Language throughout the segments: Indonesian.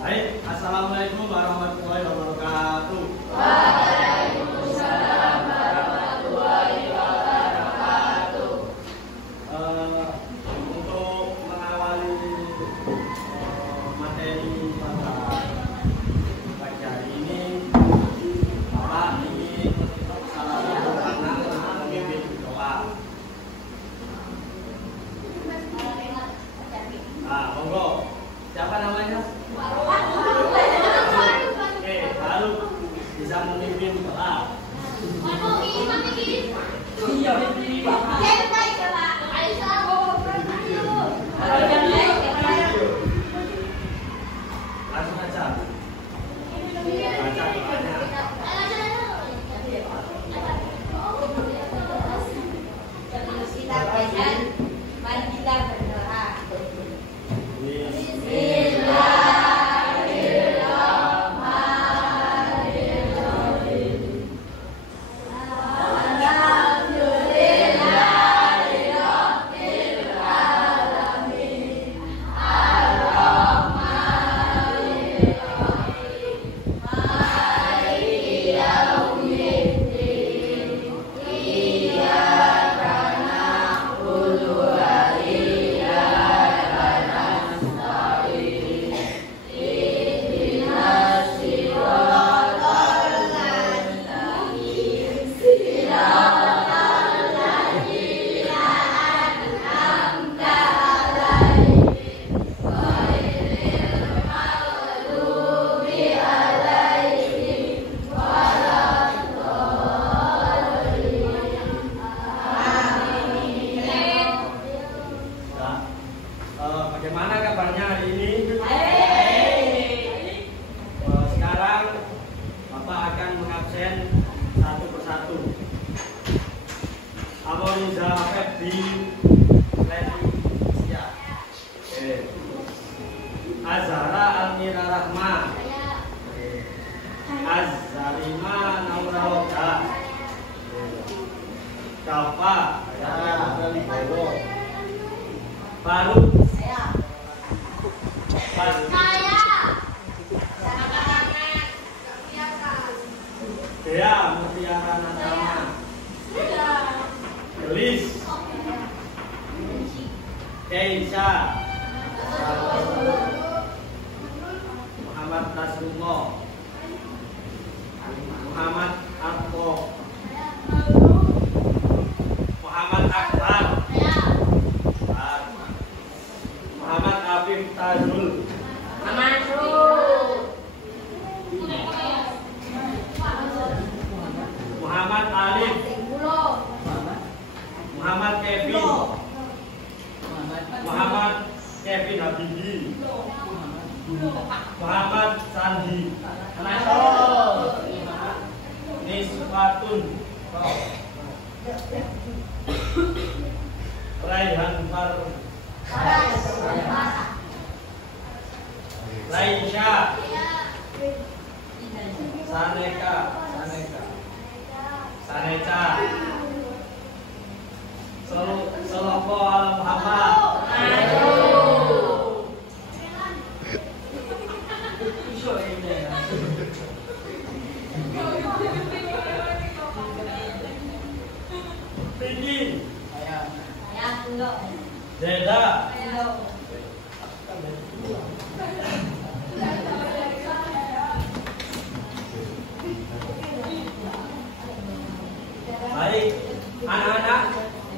Baik, assalamualaikum warahmatullahi wabarakatuh. Waalaikumsalam warahmatullahi wabarakatuh. Untuk mengawali materi pada pagi hari ini, Bapak ingin salah satu anak memimpin doa. Nah, monggo. Siapa namanya? Oke, baru bisa memimpin doa. Langsung aja. Baca doanya. Mari kita berdoa. Bagaimana kabarnya hari ini? Sekarang Bapak akan mengabsen satu persatu. Amoriza Febri Leticia, Azhara Almira Rahma, Azharima Nauraroda, Kafa Faruk Dea Mutiara Natama, Gelis Keisha, Muhammad Nasrullah, Muhammad Arko, Muhammad Akbar, Muhammad Afif Tazul, Muhammad Alif, Muhammad Kevin, Muhammad Kevin Habibi, Muhammad Sandi, Nisbatun, Raihan Faru, Laisha, Saneka, Saneca, Seloko Al Muhammad, Pindi, Zeda, baik, anak-anak,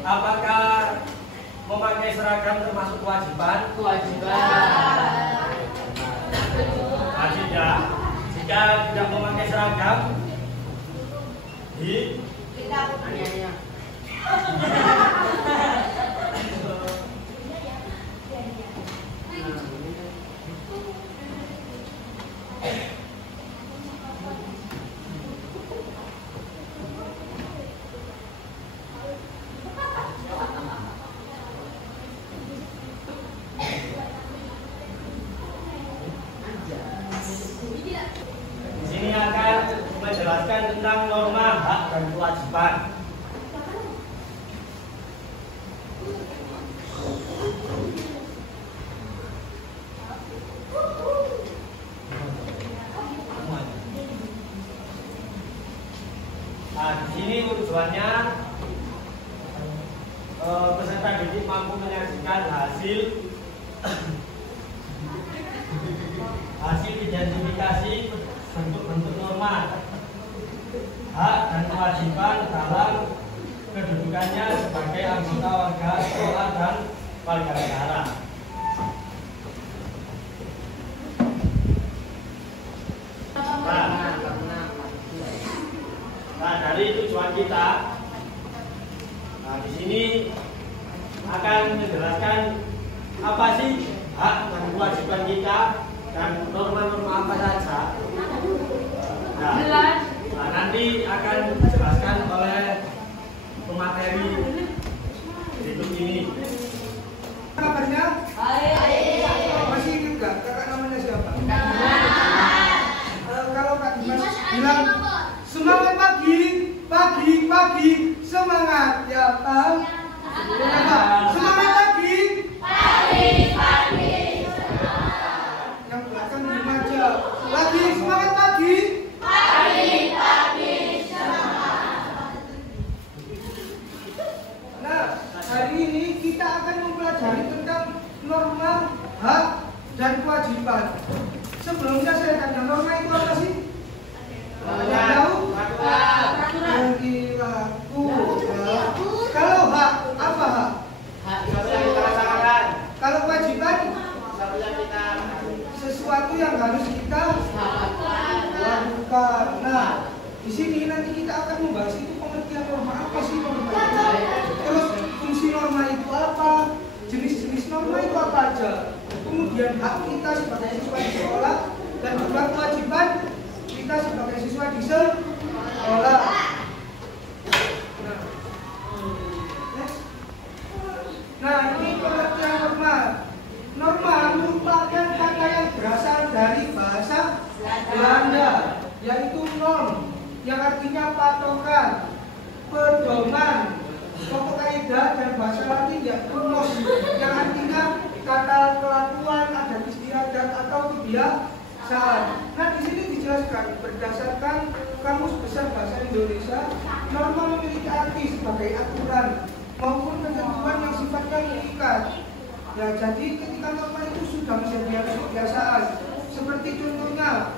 apakah memakai seragam termasuk kewajiban? Wajib ya. Jika tidak memakai seragam, di sini akan menjelaskan tentang norma hak dan kewajiban. Nah, di sini tujuannya peserta didik mampu menyaksikan hasil identifikasi bentuk-bentuk norma, hak dan kewajiban dalam kedudukannya sebagai anggota warga sekolah dan warga negara. Nah, dari tujuan kita, di sini akan menjelaskan apa sih hak dan kewajiban kita dan norma-norma apa saja. Nah, nanti akan dijelaskan oleh pemateri berikut ini. Kabarnya? Baik. Masih ingat nggak? Kakak namanya siapa? Kalau Kak Dimas bilang semangat pagi, semangat ya paham? Semangat pagi. Yang belakang diem aja. Lagi semangat pagi. Nah, hari ini kita akan mempelajari tentang norma, hak, dan kewajiban. Sebelumnya saya tanya, norma itu apa sih? Tahu? Perilaku. Kalau hak, apa hak? Kalau kewajiban, sesuatu yang harus kita lakukan. Nah, di sini nanti kita akan membahas itu pengertian norma, apa sih norma itu? Terus fungsi norma itu apa? Jenis-jenis norma itu apa aja? Kemudian hak kita sebagai siswa di sekolah dan juga kewajiban kita sebagai siswa di sekolah. Nah, ini pengertian norma. Norma merupakan kata yang berasal dari bahasa Belanda, yaitu norm, yang artinya patokan, pedoman, pokok kaidah, dan bahasa Latin yaitu nos, yang artinya kata kelakuan, adat istiadat atau kebiasaan. Nah, di sini dijelaskan berdasarkan Kamus Besar Bahasa Indonesia, norma memiliki arti sebagai aturan maupun ketentuan yang sifatnya mengikat. Ya, jadi ketika norma itu sudah menjadi kebiasaan, seperti contohnya,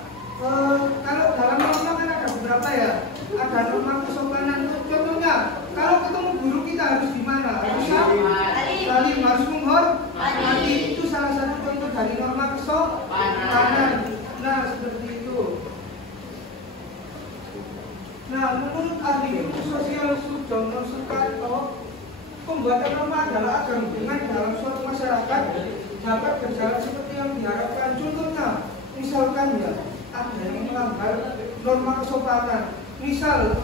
kalau dalam norma kan ada beberapa ya, ada norma kesopanan. Contohnya, kalau ketemu guru kita harus gimana? Harus salim, harus menghormati. Itu salah satu contoh dari norma kesopanan. Nah, seperti itu. Nah, menurut ahli ilmu sosial Sujono Sukarto, pembuatan norma adalah agar hubungan dalam suatu masyarakat dapat berjalan seperti yang diharapkan. Contohnya, misalkan ya, ada yang melanggar norma kesopanan. Misal,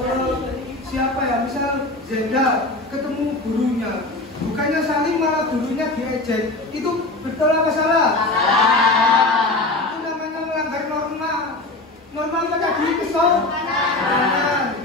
siapa ya? Misal Zenda ketemu gurunya, bukannya saling malah gurunya diejek. Itu betul apa salah? Itu namanya melanggar norma. Norma apa tadi? Kesopanan.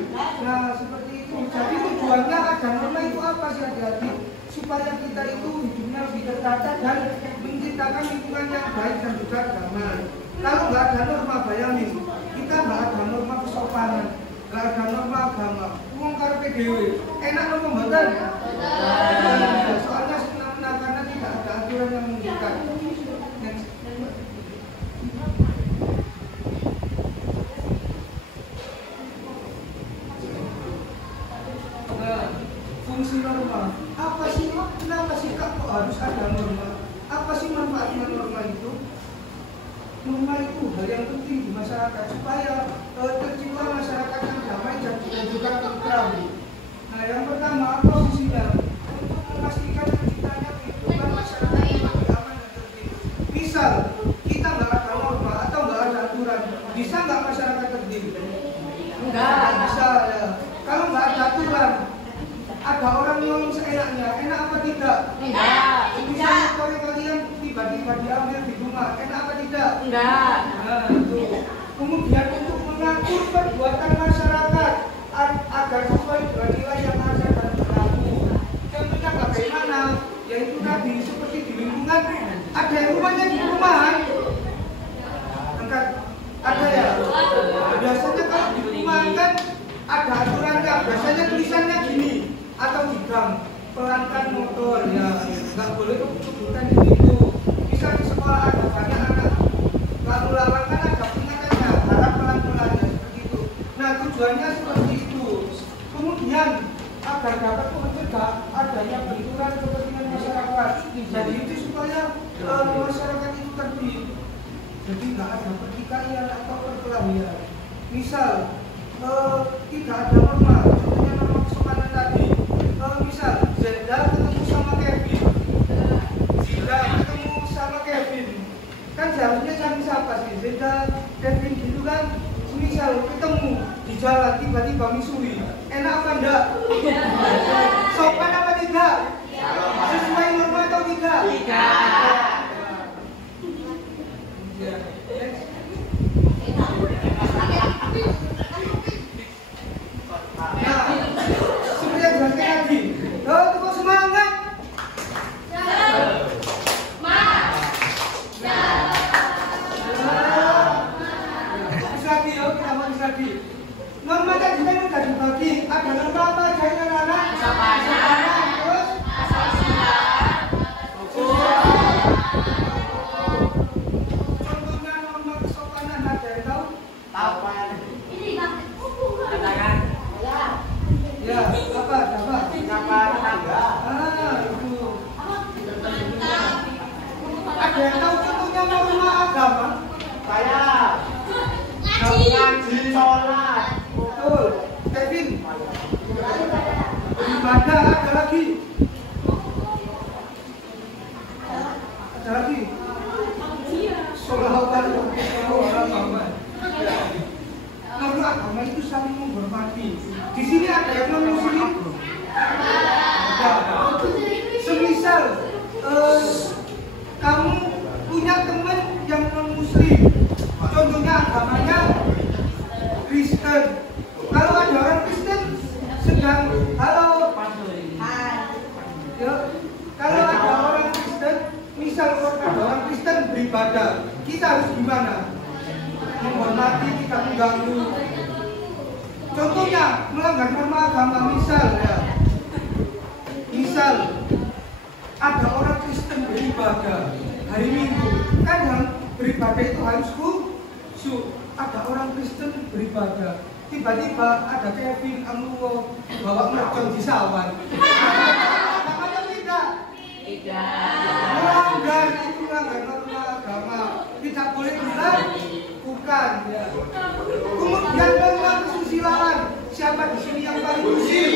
Nah, seperti itu. Jadi tujuannya ada norma itu apa sih adik-adik? Supaya kita itu hidupnya lebih tertata dan menciptakan lingkungan yang baik dan juga damai. Kalau nggak ada norma, bayangin, kita nggak ada norma kesopanan, nggak ada norma agama, uang karo PDW, enak norma mboten? Soalnya senang karena tidak ada aturan yang mengikat. Fungsi norma, apa sih? Kenapa sih kok harus ada norma? Apa sih manfaatnya norma itu? Norma itu hal yang penting di masyarakat supaya tercipta masyarakat yang damai dan juga tentram. Nah, yang pertama apa fungsinya? Untuk memastikan terciptanya kehidupan masyarakat yang lebih aman dan tertib. Misal kita nggak ada norma atau nggak ada aturan, bisa nggak masyarakat tertib? Nggak bisa ya. Kalau nggak ada aturan, ada orang ngomong seenaknya, enak apa tidak? Enggak. Misalnya korek kalian tiba-tiba diambil di rumah, enak apa tidak? Enggak. Nah, itu. Kemudian untuk mengatur perbuatan masyarakat agar sesuai dengan nilai yang ada dan berlaku. Contohnya bagaimana? Yaitu tadi seperti di lingkungan, ada yang rumahnya di perumahan. Angkat, ada ya? Biasanya kalau di perumahan kan ada aturannya, pelankan motor ya, nggak boleh kebutuhan di situ. Misal di sekolah ada banyak anak, lalu lalang kan ada pengacaranya, harap pelan-pelan ya seperti itu. Nah tujuannya seperti itu. Kemudian agar dapat mencegah adanya benturan kepentingan masyarakat. Jadi itu supaya masyarakat itu tertib. Jadi nggak ada pertikaian atau perkelahian. Misal tidak ada norma, contohnya norma kesopanan tadi. Misal Zenda ketemu sama Kevin, Zenda ketemu sama Kevin, kan seharusnya saling sapa sih. Zenda, Kevin gitu kan. Misal ketemu di jalan tiba-tiba misui, enak apa enggak? Sopan apa tidak? Sesuai norma atau tidak? Tidak. Seperti yang dijelaskan tadi. Tepuk semangat. Lagi. Norma tadi kan sudah dibagi. Ada norma apa aja ini anak-anak? Terus contohnya norma kesopanan ada yang tahu? Tahu kan? Ini Bang. Katakan. Ya, apa? Siapa tetangga? Itu. Ada yang tahu contohnya norma agama? Saya. Ngaji, sholat. Betul. Kevin. Ibadah ada lagi. Ada lagi. Sholawat Muhammad. Norma agama itu saling menghormati. Di sini ada yang non muslim. Semisal kamu punya teman yang non muslim, contohnya agamanya Kristen. Kalau ada orang Kristen sedang halo, ya, kalau ada orang Kristen, misal ada orang Kristen beribadah, kita harus gimana? Menghormati, tidak mengganggu. Contohnya melanggar norma agama, misal ya, misal ada orang Kristen beribadah hari Minggu, kan yang beribadah itu harus khusyuk. Ada orang Kristen beribadah, tiba-tiba ada Kevin Amruwo bawa mercon di sawan. Apa tidak? Melanggar, itu melanggar norma agama, tidak boleh dilakukan ya. Kemudian norma kesusilaan, siapa di sini yang paling usil?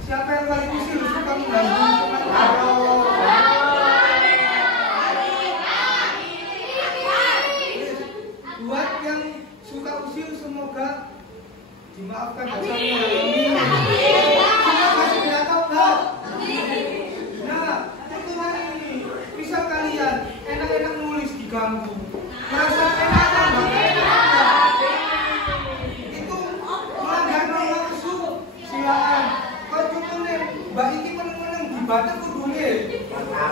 Siapa yang paling usil suka mengganggu teman-teman? Buat yang suka usil semoga dimaafkan dasarnya ini. Terima kasih sudah tahu kan? Nah, contohnya ini, misal kalian enak-enak nulis diganggu, merasa enak itu melanggar norma kesusilaan. Kalau contohnya Mbak Iki meneng-meneng di batas kudune,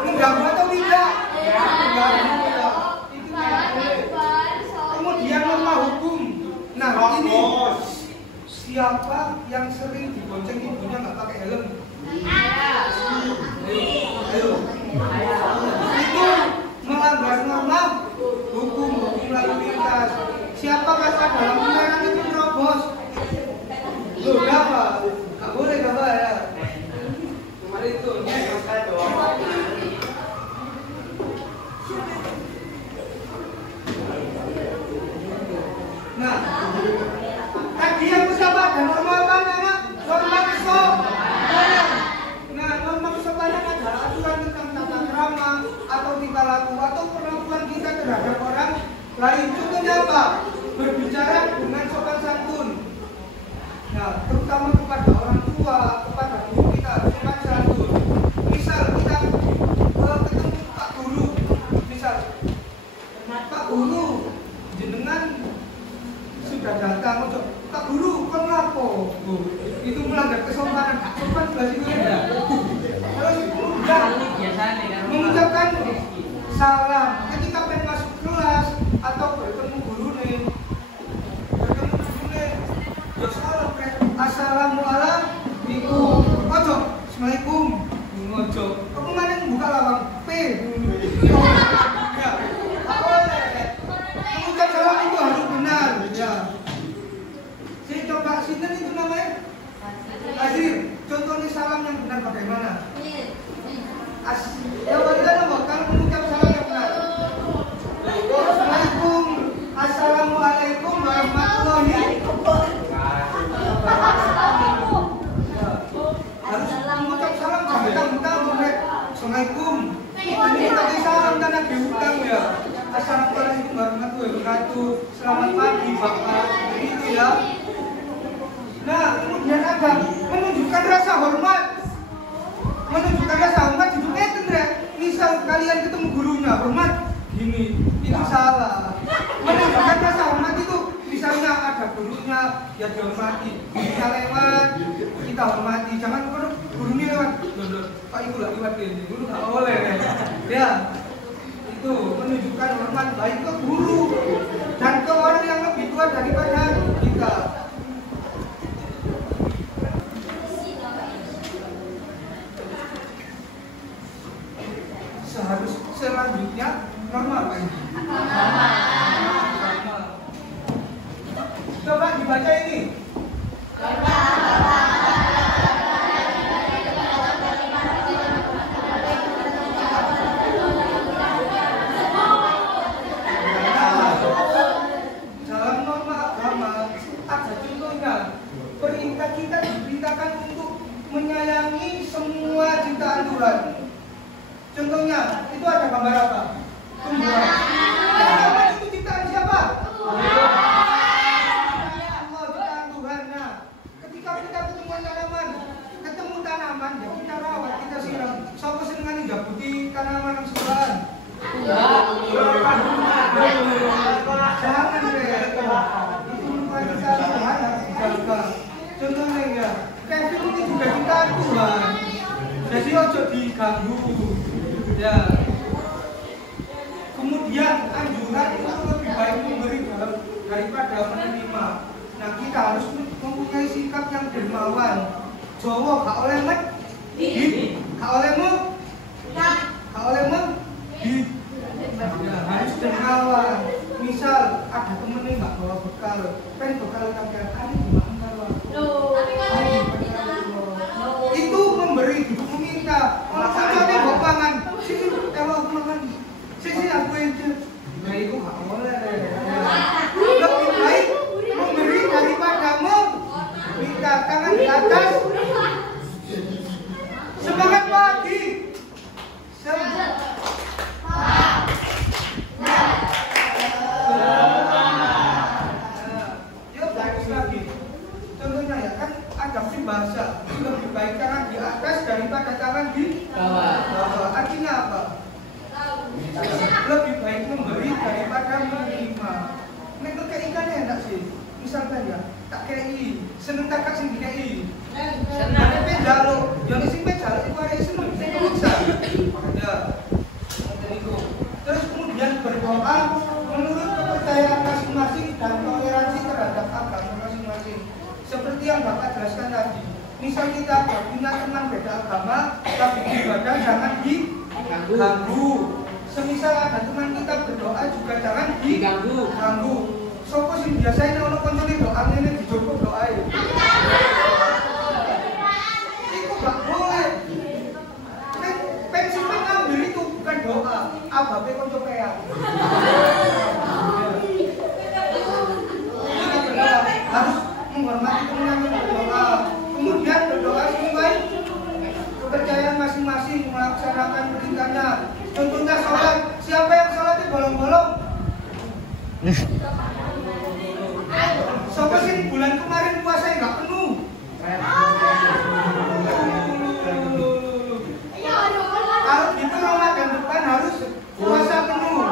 mengganggu atau tidak? Mengganggu ya. Itu tidak boleh. Kemudian norma hukum. Nah ini siapa yang sering dibonceng ibunya nggak pakai helm? Ayo. Itu melanggar norma hukum lalu lintas. Siapa kata dalam kendaraan itu terobos? Loh, apa? Nggak boleh apa ya? Kemarin itu. Nah, tadi yang bersama ada norma apa anak? Norma kesopanan. Nah, norma kesopanan adalah aturan tentang tata krama atau tingkah laku atau perlakuan kita terhadap orang lain. Contohnya apa? Berbicara dengan sopan santun. Nah, terutama kepada orang tua, kepada guru kita sopan santun. Misal kita ketemu Pak Guru, misal Pak Guru, jenengan sudah datang untuk Pak Guru, kon lapo? Itu melanggar kesopanan. Sopan bahasa Indonesia. Terus mengucapkan salam ketika pengen masuk kelas atau bertemu guru nih. Ya salam kayak assalamualaikum. Ojo, assalamualaikum. Ya, tak boleh. Mengucap salam itu harus benar. Ya. Saya coba sini itu namanya. Azir, contohnya salam yang benar bagaimana? Ya bagaimana kalau mengucap salam yang benar? Assalamualaikum, assalamualaikum warahmatullahi wabarakatuh. Harus mengucap salam sampai hutang boleh. Assalamualaikum. Ini tadi salam karena dihutang ya. Assalamualaikum warahmatullahi wabarakatuh. Selamat pagi Bapak. Begitu ya. Nah, kemudian ada menunjukkan rasa hormat. Menunjukkan rasa hormat hidupnya tendre. Misal kalian ketemu gurunya, hormat gini, itu salah. Menunjukkan rasa hormat itu misalnya ada gurunya, ya dihormati. Kita lewat, kita hormati. Jangan gurunya lewat, Pak Ibu lagi lewat ini, guru nggak boleh. Ya, itu menunjukkan hormat baik ke guru dan ke orang yang lebih tua daripada kita. Selanjutnya normal kan? Normal. Coba dibaca ini. Dalam norma agama ada contohnya. Perintah kita diperintahkan untuk menyayangi semua ciptaan Tuhan. Contohnya, itu ada gambar apa? Tumbuhan. Tanaman itu ciptaan siapa? Allah, ciptaan Tuhan. Nah, ketika kita ketemu tanaman, ya kita rawat, kita siram. Siapa seneng jabuti tanaman yang sebelahan? Jangan deh. Itu bukan kita harus dijaga. Contohnya ya, Kevin ini juga ciptaan Tuhan. Jadi ojo diganggu. Ya. Kemudian anjuran itu lebih baik memberi daripada menerima. Nah, kita harus mempunyai sikap yang dermawan. Jawa gak oleh gak oleh harus dermawan. Misal ada temen yang gak bawa bekal, bekal kakek hari dimakan itu memberi, meminta. Kalau contohnya bawa pangan, kalau aku makan, aku itu. Nah itu gak boleh. Lebih baik memberi daripada meminta. Tangan di atas. Semangat pagi. Yuk bagus lagi. Contohnya ya kan ada bahasa lebih baik tangan di atas daripada tangan di bawah. Artinya apa? Lebih baik memberi daripada menerima. Nek kek ikannya enak sih. Misalkan ya, tak kei, seneng tak sing dikei. Seneng tapi jalo, yang sing jalo iku arek seneng sing bisa. Ya. Itu. Terus kemudian berdoa menurut kepercayaan masing-masing dan toleransi terhadap agama masing-masing. Seperti yang Bapak jelaskan tadi. Misal kita punya teman beda agama, tapi ibadah jangan diganggu. Semisal ada teman kita berdoa juga jangan diganggu. Sopo sing biasanya ono koncone doa ngene dijopok doae. Itu gak boleh. Prinsip ngambil itu bukan doa, ababe konco peak. Harus menghormati teman yang berdoa. Kemudian berdoa sesuai kepercayaan masing-masing, melaksanakan perintahnya. Contohnya sholat, siapa yang sholatnya bolong-bolong? Siapa sih bulan kemarin puasa nggak penuh? Kalau gitu Ramadan depan harus puasa penuh.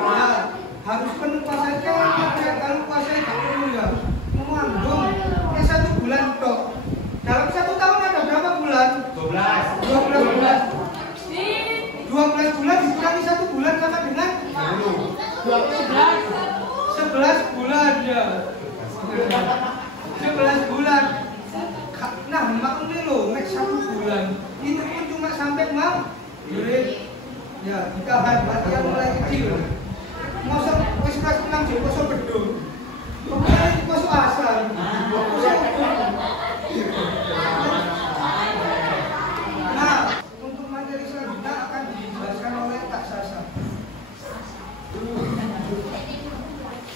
Nah, harus penuh puasanya. Kalau puasanya nggak penuh ya, mengandung. Ini 1 bulan toh. Dalam 1 tahun ada berapa bulan? 12 bulan. 12 bulan dikurangi 1 bulan sama dengan 11 bulan ya. 11 bulan. Nah, maklum loh, nek 1 bulan itu pun cuma sampai maghrib. Ya, ditahan berarti yang mulai kecil. Mosok wis kelas menang jadi kosong gedung. Kemudian itu kosong asal. Nah, untuk materi selanjutnya akan dijelaskan oleh Kak Sasa.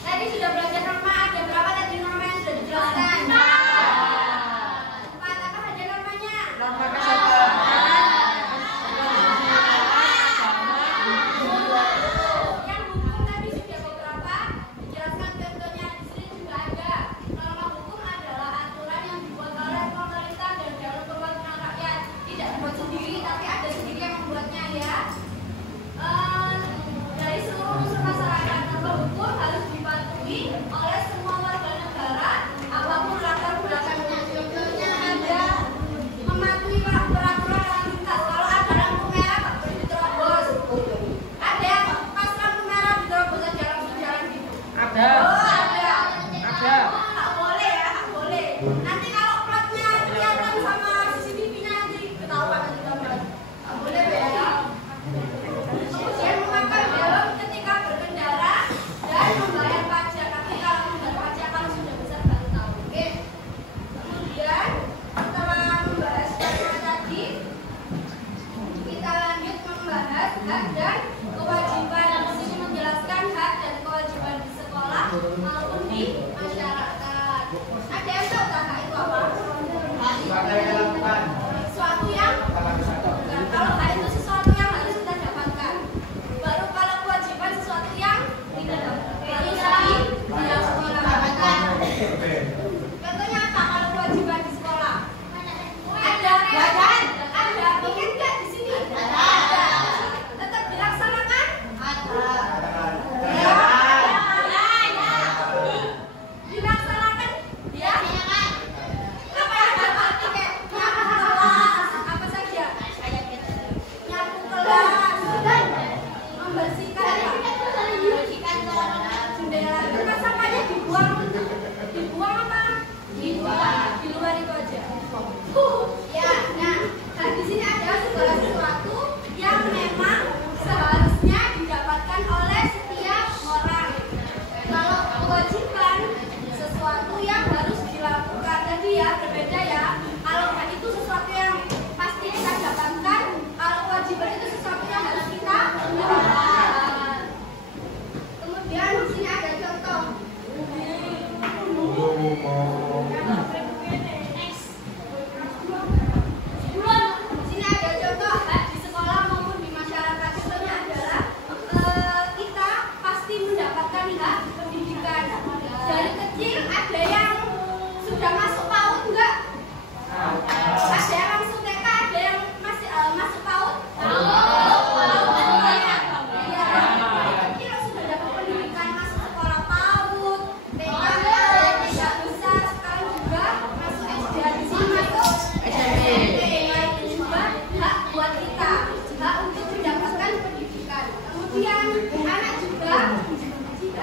Tadi sudah belajar norma, ada berapa tadi norma yang sudah dijelaskan? 4, apa saja normanya? Norma kesehatan. Yang hukum tadi sudah beberapa dijelaskan contohnya di sini juga ada. Norma hukum adalah aturan yang dibuat oleh pemerintah dan jalur perwakilan rakyat. Tidak dibuat sendiri, tapi ada sendiri yang membuatnya ya. Dari seluruh unsur masyarakat, norma hukum harus dipatuhi oleh semua warga negara apapun latar belakangnya. Contohnya ada mematuhi peraturan lalu lintas. Kalau ada lampu merah tak boleh diterobos. Ada yang pas lampu merah diterobos aja langsung jalan gitu. Ada. Oh, ada. Ada. Tak boleh ya, tak boleh. Nanti kalau platnya kelihatan sama CCTV-nya nanti ketahuan nanti gambar. Tak boleh ya. Kemudian memakai helm ketika berkendara dan membayar pajak. Tapi kalau membayar pajak kalau sudah besar baru tahu. Oke. Kemudian setelah membahas pajak tadi, kita lanjut membahas hak dan kewajiban. Di sini menjelaskan hak dan kewajiban di sekolah maupun di masyarakat. Ada yang tahu tak hak itu apa? Sesuatu yang kalau hak itu sesuatu yang harus kita dapatkan. Baru kalau kewajiban sesuatu yang tidak harus di dalam sekolah. Contohnya apa kalau kewajiban di sekolah? Ada pelajaran, ada piket nggak di sini? Ada. Tetap dilaksanakan? Ada. Ya. Dilaksanakan? Ya. Apa yang dapat piket? Nyapu kelas, apa saja? Nyapu kelas, membersihkan jendela. Tempat sampahnya dibuang apa? Di luar itu aja. Ya, nah, di sini ada segala sesuatu yang memang seharusnya didapatkan oleh setiap orang. Kalau kewajiban sesuatu yang harus dilakukan tadi ya berbeda ya. Kalau hak itu sesuatu yang pasti kita dapatkan, kalau kewajiban itu sesuatu yang harus kita lakukan. Kemudian di sini ada contoh. Di sini ada contoh hak di sekolah maupun di masyarakat. Contohnya adalah kita pasti mendapatkan hak pendidikan. Dari kecil ada yang sudah masuk PAUD enggak? Ada yang langsung TK, ada yang masih masuk PAUD? Kira sudah dapat pendidikan masuk sekolah PAUD, TK, tidak besar, sekarang juga masuk SD. Di sini masuk SMP. Nah, itu juga hak buat kita, hak untuk mendapatkan pendidikan. Kemudian anak juga mendapatkan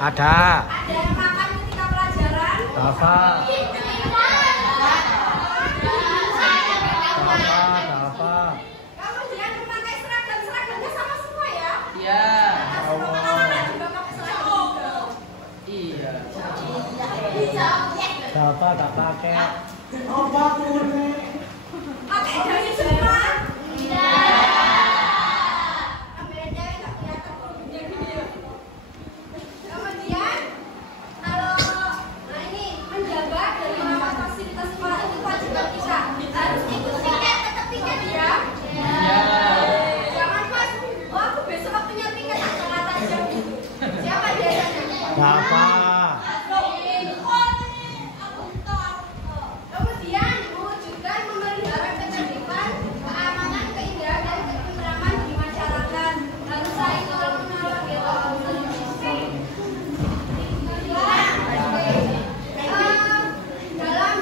Ada. Ada yang makan ketika pelajaran? Dafa. Kemudian memakai seragam-seragamnya sama semua ya? Iya. Semua anak-anak juga pakai seragam juga. Iya. Dafa tak pakai. Pakai dasi semua? Tidak. Kameranya nggak kelihatan kurungnya gitu ya. Kemudian kalau nah ini menjaga dari merawat fasilitas sekolah itu kewajiban kita. Harus ikut piket, tetap piket ya. Iya. Jangan pas, oh aku besok waktunya piket atau kata jam gitu. Siapa biasanya? Dafa. Kemudian mewujudkan memelihara ketertiban, keamanan, keindahan dan ketentraman di masyarakat. Harus saling tolong menolong gitu. Dalam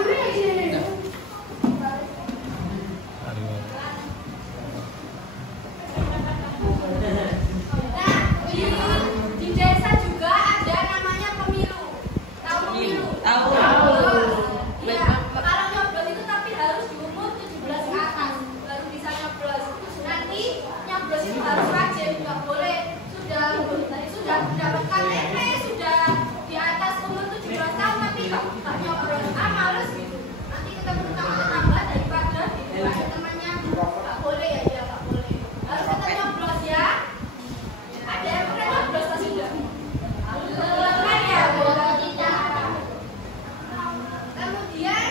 di desa juga ada namanya pemilu. Tahu pemilu? Tahu. Iya, kalau nyoblos itu tapi harus di umur 17 ke atas baru bisa nyoblos. Nanti nyoblos itu harus wajib, nggak boleh sudah dapat KTP, sudah di atas umur 17 tahun tapi nggak nyoblos. Ah, males gitu. Nanti ketemu tetangga daripada gitu. Ada temannya nggak boleh ya, dia nggak boleh. Harus tetap nyoblos ya. Ada yang pernah nyoblos atau sudah? Kan ya, tidak. Kemudian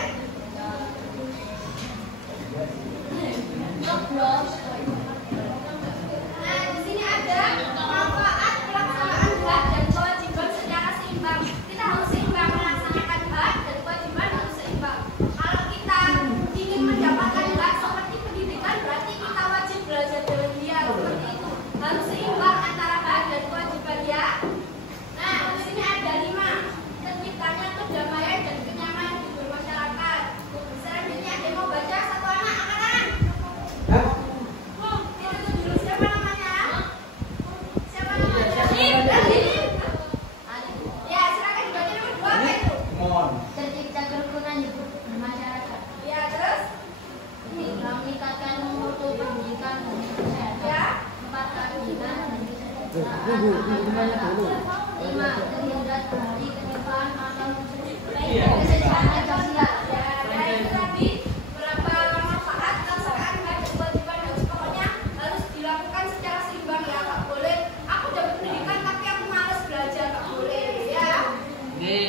nah di sini ada manfaat pelaksanaan hak dan kewajiban secara seimbang. Kita harus seimbang melaksanakan hak dan kewajiban harus seimbang. Kalau kita ingin mendapatkan hak seperti pendidikan berarti kita wajib belajar dari dia seperti itu. Harus seimbang antara hak dan kewajiban ya. Nah di sini ada 5 terciptanya kedamaian dan kenyamanan di bermasyarakat. Selanjutnya ada yang mau baca satu anak angkatan. Itu dulu siapa namanya? Siapa namanya? Ya silakan dibaca nomor 2 apa itu? Tercipta kerukunan di masyarakat, Ya terus? meningkatkan mutu pendidikan dan kesehatan, Ya. 4 keadilan dan kesejahteraan, 5 terhindar dari ketimpangan atau kesejahteraan sosial. Ya, dan itu tadi berapa manfaat pelaksanaan hak dan kewajiban harus pokoknya harus dilakukan secara seimbang ya, nggak boleh aku dapat pendidikan tapi aku malas belajar, nggak boleh ya. Oke.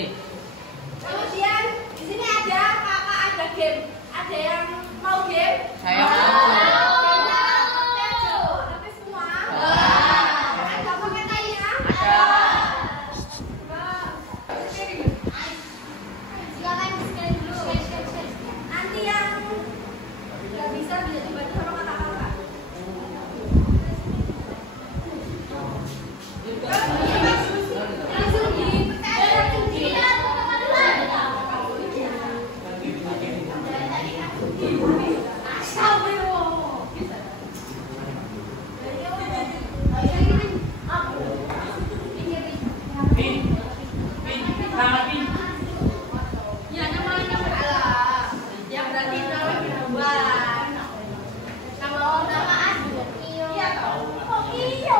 Kemudian di sini ada kakak ada game, ada yang mau game? Saya Tapi semua? Ada apa katanya? Silakan di-scan dulu. Nanti yang nggak bisa dibaca sama kakak-kakak. Langsung ya namanya salah. Ya berarti nama kedua. Nama orang namaan. Iya tahu. Oh iya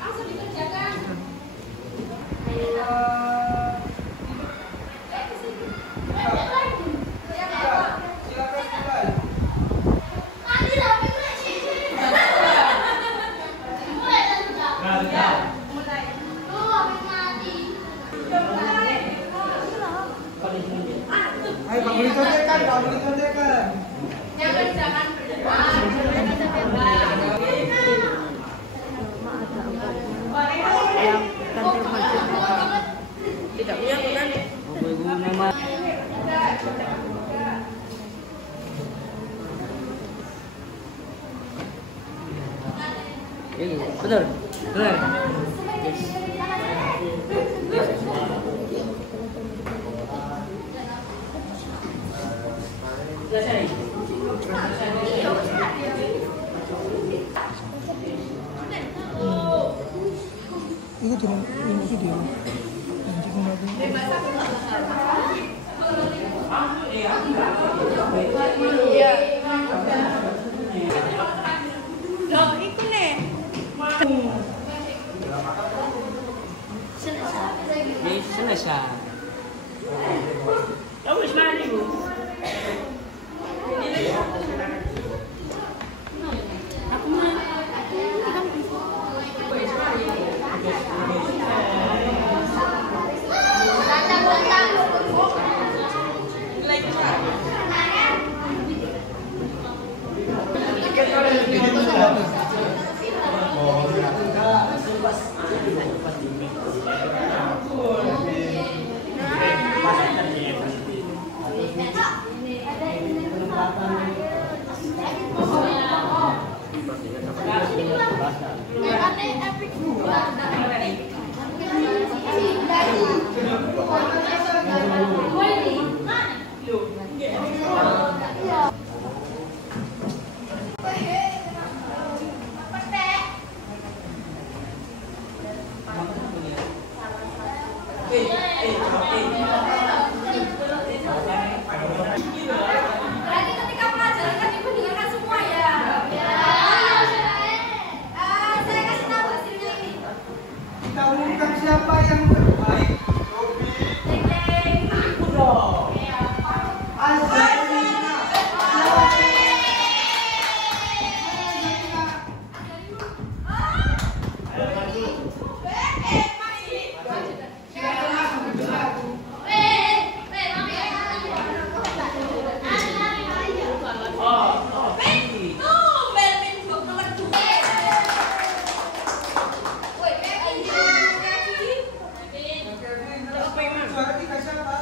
langsung dikerjakan. Ayo Pak Beli contekan, Pak Beli contekan. Jangan berdebat. tidak punya kan? Benar. Benar. Selesai. itu turun ini video. Anjing aku. Iya. Loh, iku nih. Selesai. Ya wis mari Bu. Berarti ketika pelajaran kan ibu dengarkan semua ya. Saya kasih tahu hasilnya ini. Kita umumkan siapa yang terbaik. Aku dong. Azalina. Juara 3 siapa?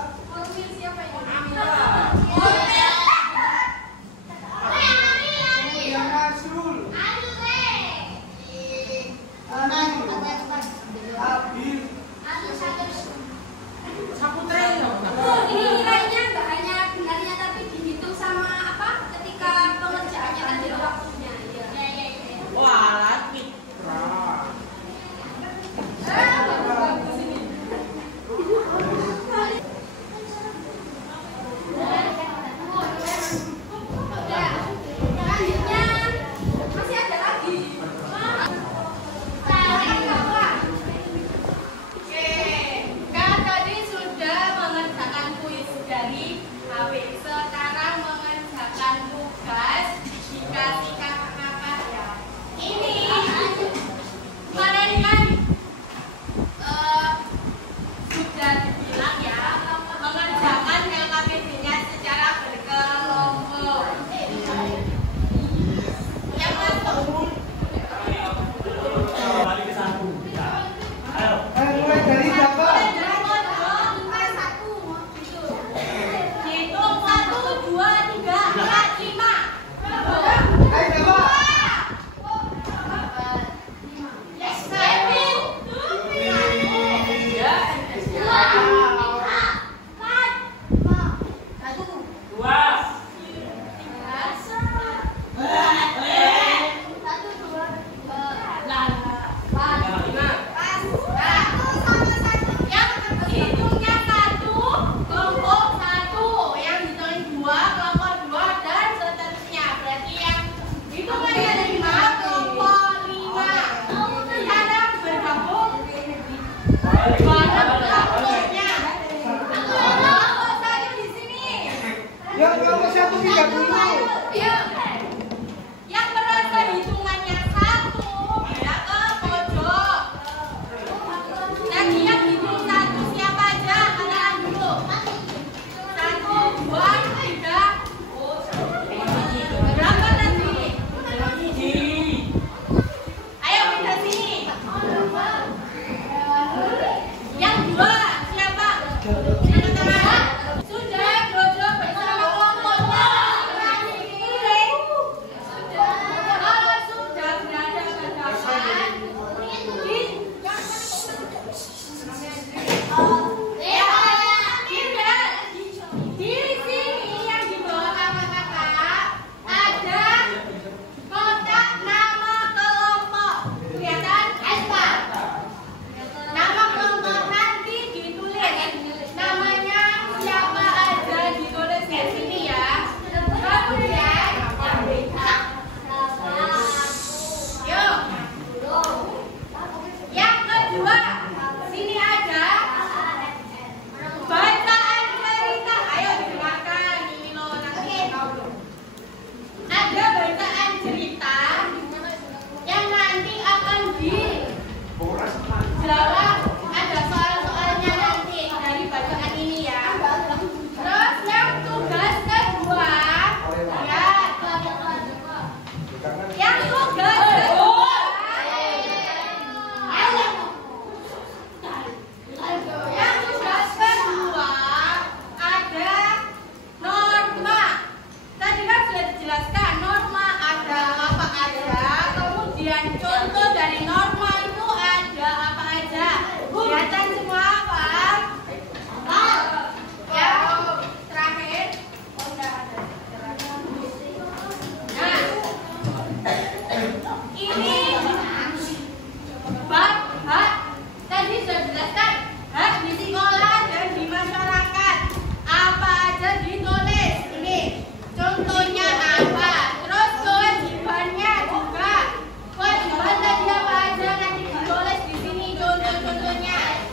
menjelaskan hak di sekolah dan di masyarakat. Apa aja ditulis ini. Contohnya apa? Terus kewajibannya juga. Kewajiban tadi apa aja nanti ditulis di sini contoh-contohnya.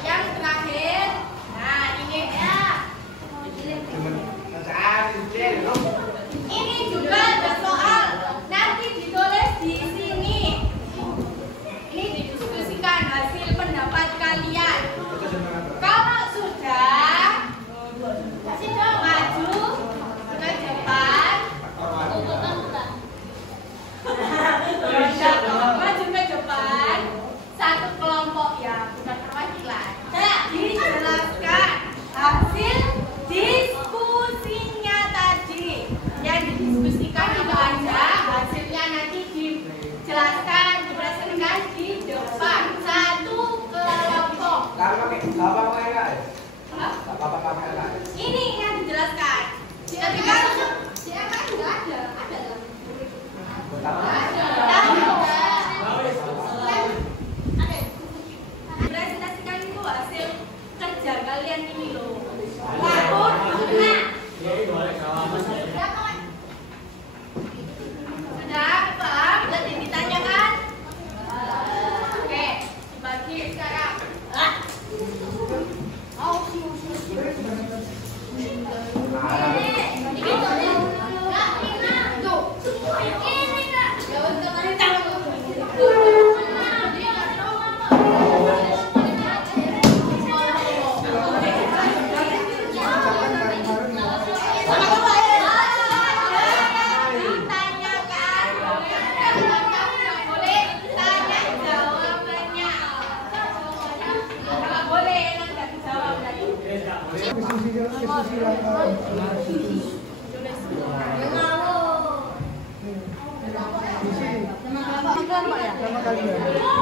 Yang terakhir, nah ini ya. Ini juga ada soal. Nanti ditulis di sini. Ini didiskusikan hasil pendapat kalian. Kalau sudah maju ke depan. Maju ke depan. Satu kelompok ya, bukan perwakilan. Dijelaskan hasil diskusinya tadi. Yang didiskusikan apa aja, hasilnya nanti dijelaskan, dipresentasikan di depan. Satu kelompok. Ini yang dijelaskan. Ketika siapa enggak ada, presentasikan itu hasil kerja kalian ini loh. Lapor. Sudah paham? Sudah ditanyakan? Oke, dibagi sekarang.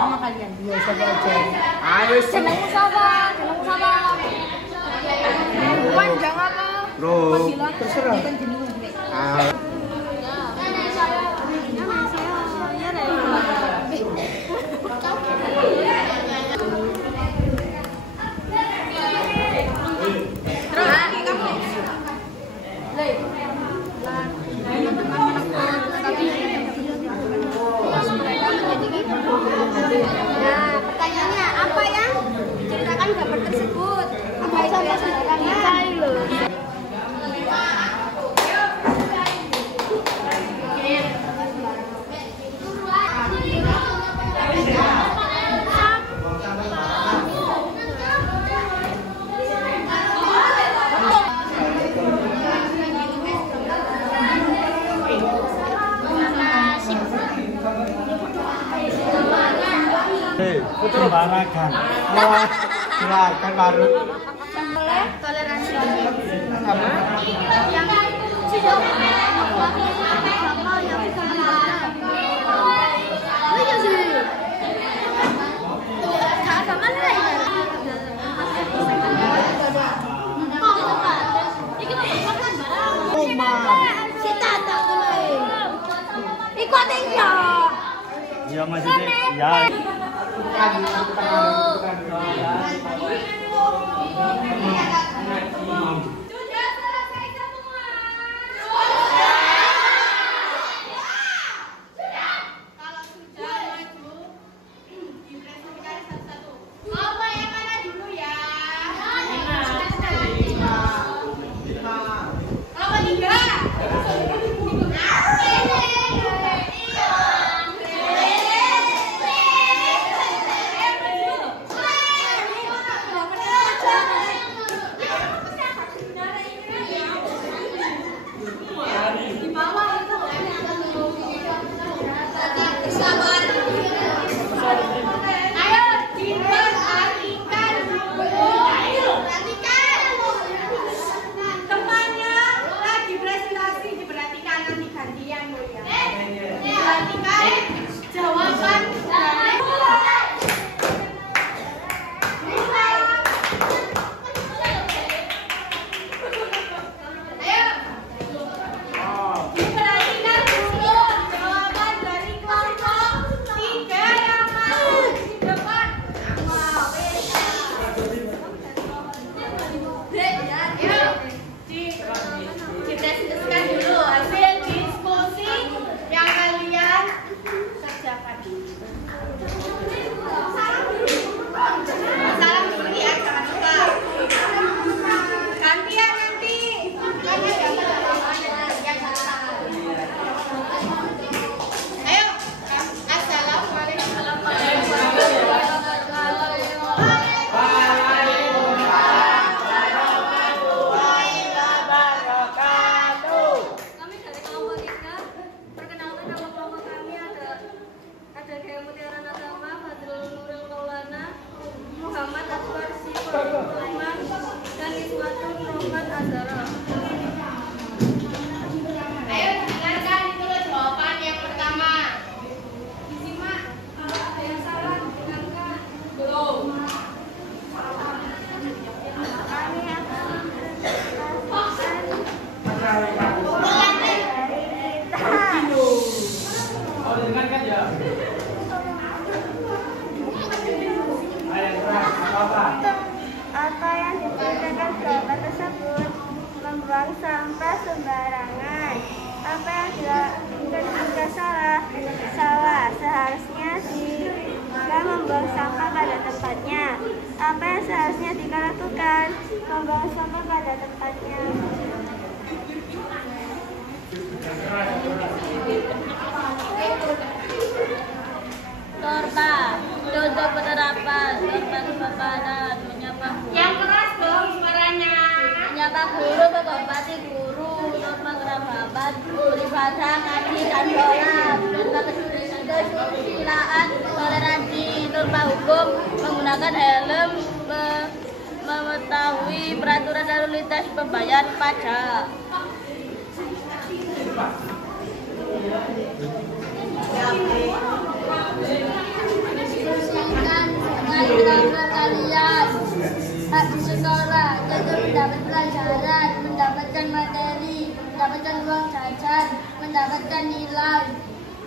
Sama kalian. Iya, siapa aja. Ayo, Jenengmu sapa? Panjang apa? Bro. Terserah. Ah. Nah, pertanyaannya apa yang diceritakan gambar tersebut? Apa itu ya saudaranya? Perbankan. Wah, silakan baru. Toleransi. Sama. Yang iya sih. Kakak mana ya? Kita tak boleh. Ikutin ya. Ya maksudnya ya. Sudah selesai semua. Sudah. Kalau sudah maju, dipresentasikan satu-satu. Apa yang mana dulu ya? Apa tiga? lakukan, membuang sampah pada tempatnya. Norma, contoh penerapan norma kesopanan, menyapa guru. Yang keras dong suaranya. Menyapa guru, menghormati guru, norma kerabat, beribadah, ngaji dan sholat, norma kesusilaan, toleransi, norma hukum, menggunakan helm, mengetahui peraturan lalu lintas, membayar pajak. Persiapkan dengan kalian hak di sekolah, tentu mendapat pelajaran, mendapatkan materi, mendapatkan uang jajan, mendapatkan nilai.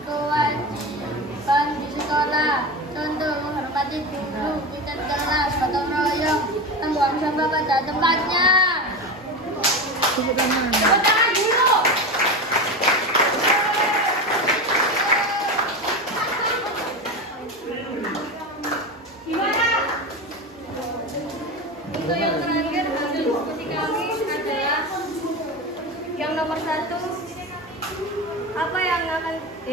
Kewajiban di sekolah, contoh menghormati guru, ikut kelas, gotong royong, membuang sampah pada tempatnya. Tepuk tangan dulu. Untuk yang terakhir hasil diskusi kami adalah yang nomor 1,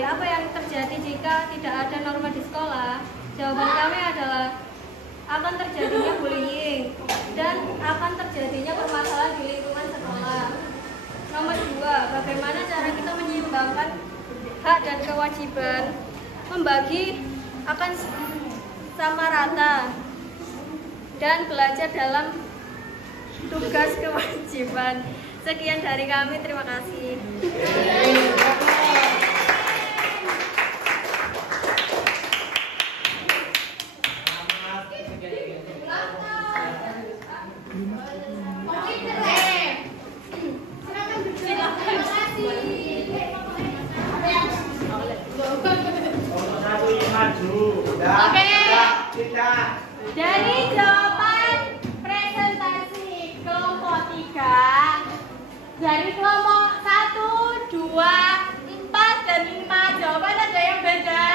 apa yang terjadi jika tidak ada norma di sekolah? Jawaban kami adalah akan terjadinya bullying dan akan terjadinya permasalahan di lingkungan sekolah. Nomor 2, bagaimana cara kita menyeimbangkan hak dan kewajiban? Membagi akan sama rata dan belajar dalam tugas kewajiban. Sekian dari kami, terima kasih. Dari jawaban presentasi kelompok 3, dari kelompok 1, 2, 4, dan 5, jawaban ada yang beda?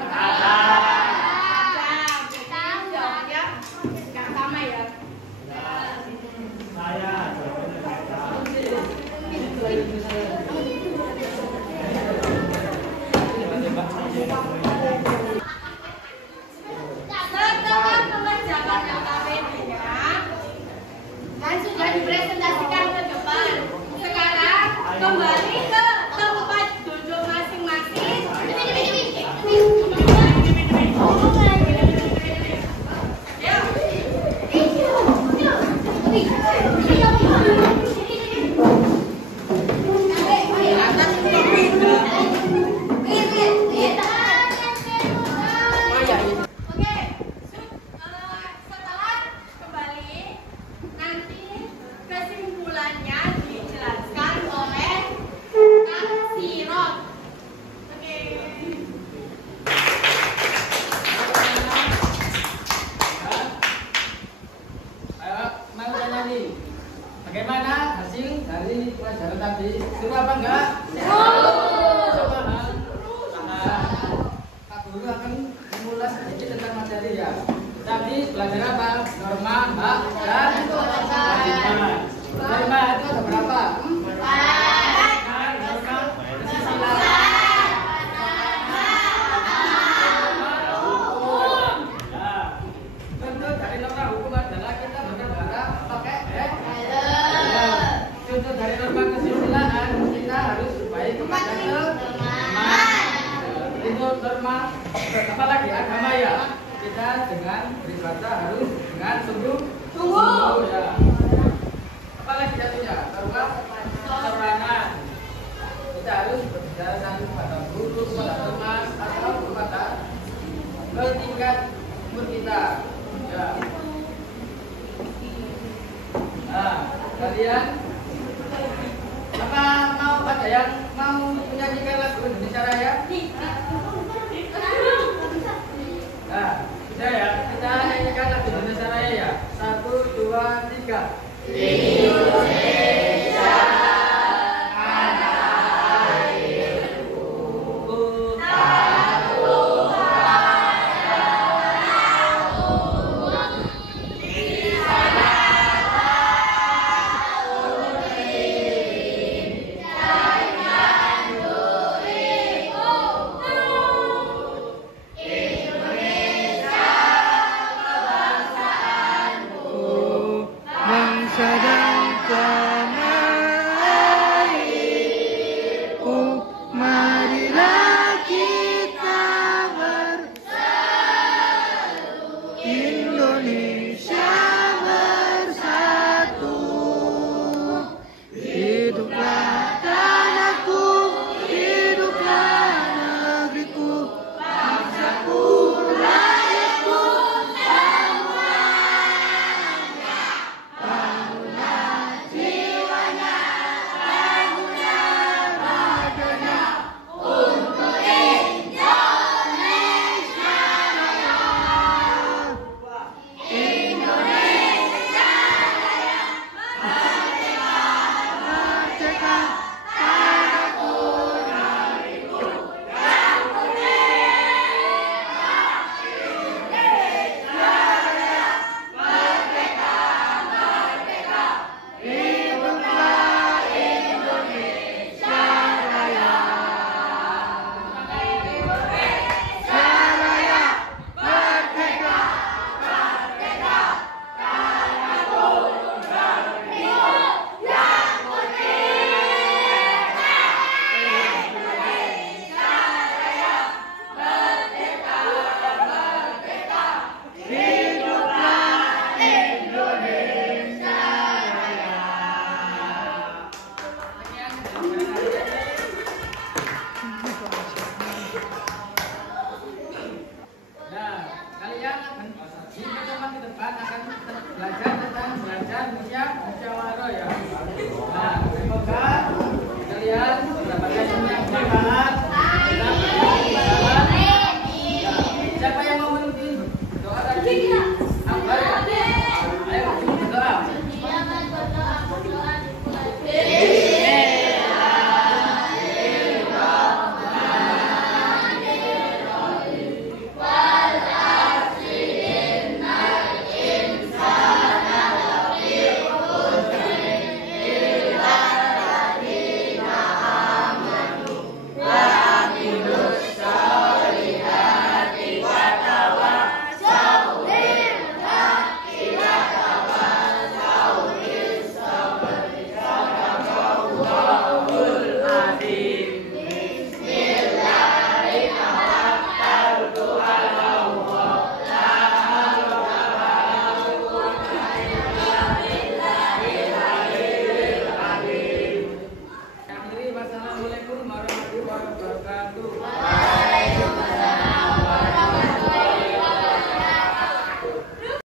Ada. Jawabnya nggak sama ya? Saya Setelah mengerjakan LKPD-nya dan sudah dipresentasikan ke depan, sekarang kembali ke tempat duduk masing-masing. Setelah kembali, nanti kesimpulannya dijelaskan oleh Kak Sirot. Oke. Ayo, mau tanya nih, bagaimana hasil dari pelajaran tadi? Seru apa enggak? Seru. Pak Guru akan mengulas sedikit tentang materi ya. Tadi belajar apa? Norma, hak, dan kewajiban. Norma itu ada berapa? 4. Contoh dari norma hukum adalah kita berkendara pakai contoh dari norma kesusilaan kita harus baik kepada teman. Itu norma apa lagi agama ya? Kita dengan beribadah harus dengan sungguh ya. Apa lagi jatuhnya? Norma kesopanan. Kita harus berbicara santun kepada guru, kepada teman, atau kepada tingkat umur kita. Ya. Nah, kalian apa mau ada yang mau menyanyikan lagu Indonesia Raya? Nah, sudah ya, kita nyanyikan lagu Indonesia Raya ya. 1, 2, 3. Indonesia tanah airku, aku padamu di sana. di pertemuan ke depan akan belajar tentang musyawarah ya. Nah, semoga kalian mendapatkan manfaat. Siapa yang mau memimpin doa dari Akbar? Ayo berdoa. Wassalamualaikum warahmatullahi wabarakatuh.